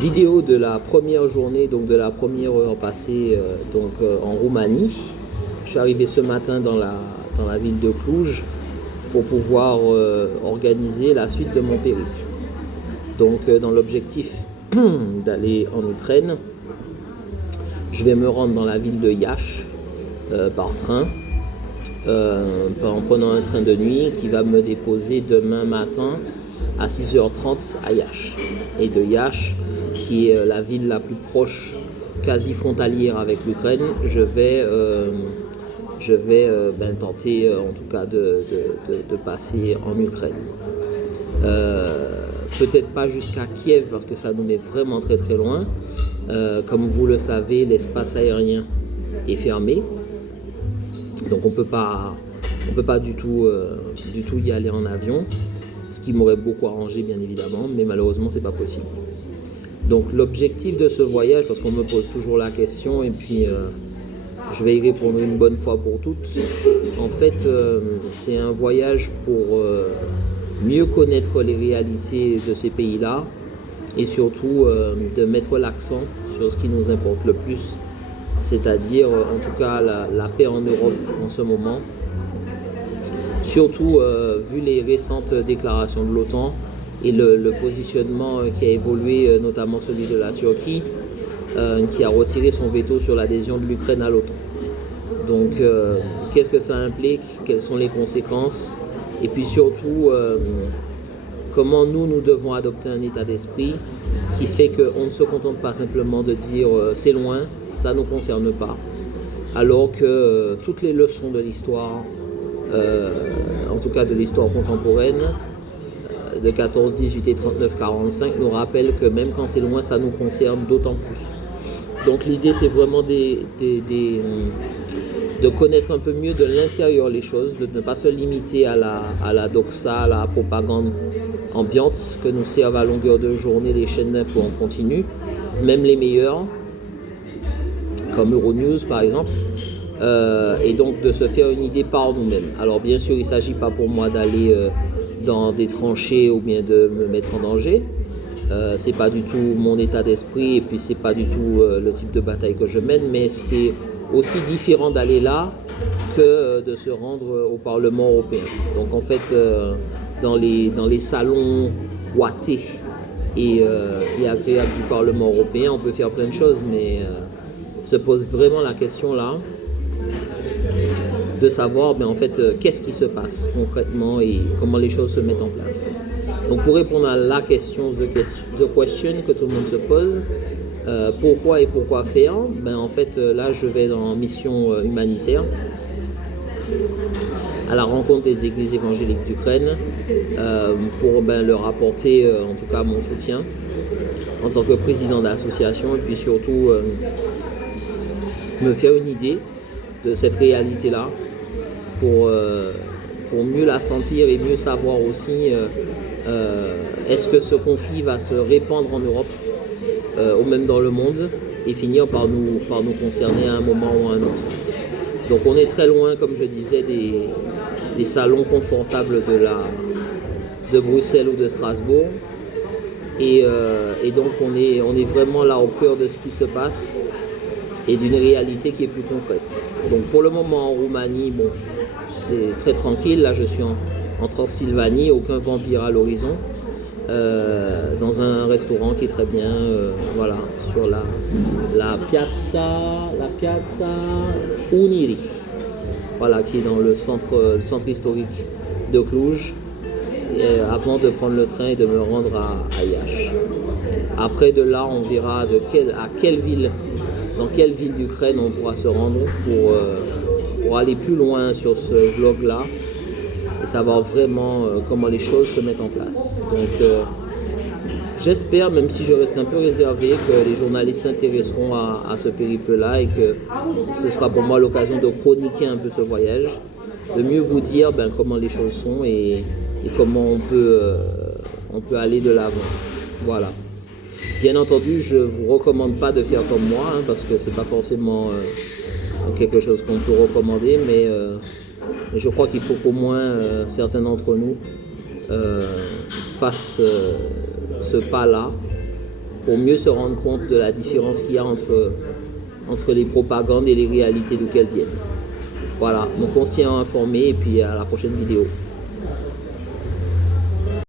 Vidéo de la première journée, donc de la première heure passée en Roumanie. Je suis arrivé ce matin dans la ville de Cluj pour pouvoir organiser la suite de mon périple. Donc dans l'objectif d'aller en Ukraine, je vais me rendre dans la ville de Iași par train, en prenant un train de nuit qui va me déposer demain matin à 6h30 à Iași. Et de Iași, qui est la ville la plus proche, quasi frontalière avec l'Ukraine, je vais tenter en tout cas de passer en Ukraine. Peut-être pas jusqu'à Kiev parce que ça nous met vraiment très très loin. Comme vous le savez, l'espace aérien est fermé, donc on peut pas du tout y aller en avion, ce qui m'aurait beaucoup arrangé bien évidemment, mais malheureusement c'est pas possible. Donc l'objectif de ce voyage, parce qu'on me pose toujours la question et puis je vais y répondre une bonne fois pour toutes, en fait c'est un voyage pour mieux connaître les réalités de ces pays-là et surtout de mettre l'accent sur ce qui nous importe le plus, c'est-à-dire en tout cas la paix en Europe en ce moment. Surtout vu les récentes déclarations de l'OTAN et le positionnement qui a évolué, notamment celui de la Turquie, qui a retiré son veto sur l'adhésion de l'Ukraine à l'OTAN. Donc qu'est-ce que ça implique? Quelles sont les conséquences? Et puis surtout, comment nous devons adopter un état d'esprit qui fait qu'on ne se contente pas simplement de dire c'est loin, ça ne nous concerne pas, alors que toutes les leçons de l'histoire, en tout cas de l'histoire contemporaine, de 14, 18 et 39, 45, nous rappellent que même quand c'est loin, ça nous concerne d'autant plus. Donc l'idée, c'est vraiment de connaître un peu mieux de l'intérieur les choses, de ne pas se limiter à la doxa, à la propagande ambiante que nous servent à longueur de journée les chaînes d'infos en continu, même les meilleures, comme Euronews par exemple, et donc de se faire une idée par nous-mêmes. Alors bien sûr, il ne s'agit pas pour moi d'aller dans des tranchées ou bien de me mettre en danger. C'est pas du tout mon état d'esprit et puis c'est pas du tout le type de bataille que je mène, mais c'est aussi différent d'aller là que de se rendre au Parlement européen. Donc en fait, dans les salons ouatés et agréables du Parlement européen, on peut faire plein de choses, mais se pose vraiment la question là de savoir en fait qu'est-ce qui se passe concrètement et comment les choses se mettent en place. Donc pour répondre à la question, the question que tout le monde se pose, pourquoi et pourquoi faire, en fait là je vais en mission humanitaire à la rencontre des églises évangéliques d'Ukraine pour leur apporter en tout cas mon soutien en tant que président d'association et puis surtout me faire une idée de cette réalité-là pour mieux la sentir et mieux savoir aussi est-ce que ce conflit va se répandre en Europe ou même dans le monde et finir par nous concerner à un moment ou à un autre. Donc on est très loin, comme je disais, des salons confortables de Bruxelles ou de Strasbourg et donc on est vraiment là au cœur de ce qui se passe et d'une réalité qui est plus concrète. Donc pour le moment en Roumanie, c'est très tranquille. Là je suis en Transylvanie, aucun vampire à l'horizon, dans un restaurant qui est très bien, voilà, sur la piazza Uniri, voilà, qui est dans le centre historique de Cluj, avant de prendre le train et de me rendre à Iași. Après de là, on verra dans quelle ville d'Ukraine on pourra se rendre pour aller plus loin sur ce vlog-là et savoir vraiment comment les choses se mettent en place. Donc j'espère, même si je reste un peu réservé, que les journalistes s'intéresseront à ce périple-là et que ce sera pour moi l'occasion de chroniquer un peu ce voyage, de mieux vous dire comment les choses sont et comment on peut aller de l'avant. Voilà. Bien entendu, je ne vous recommande pas de faire comme moi, parce que c'est pas forcément quelque chose qu'on peut recommander, mais je crois qu'il faut qu'au moins certains d'entre nous fassent ce pas-là pour mieux se rendre compte de la différence qu'il y a entre les propagandes et les réalités d'où qu'elles viennent. Voilà, donc on se tient informé et puis à la prochaine vidéo.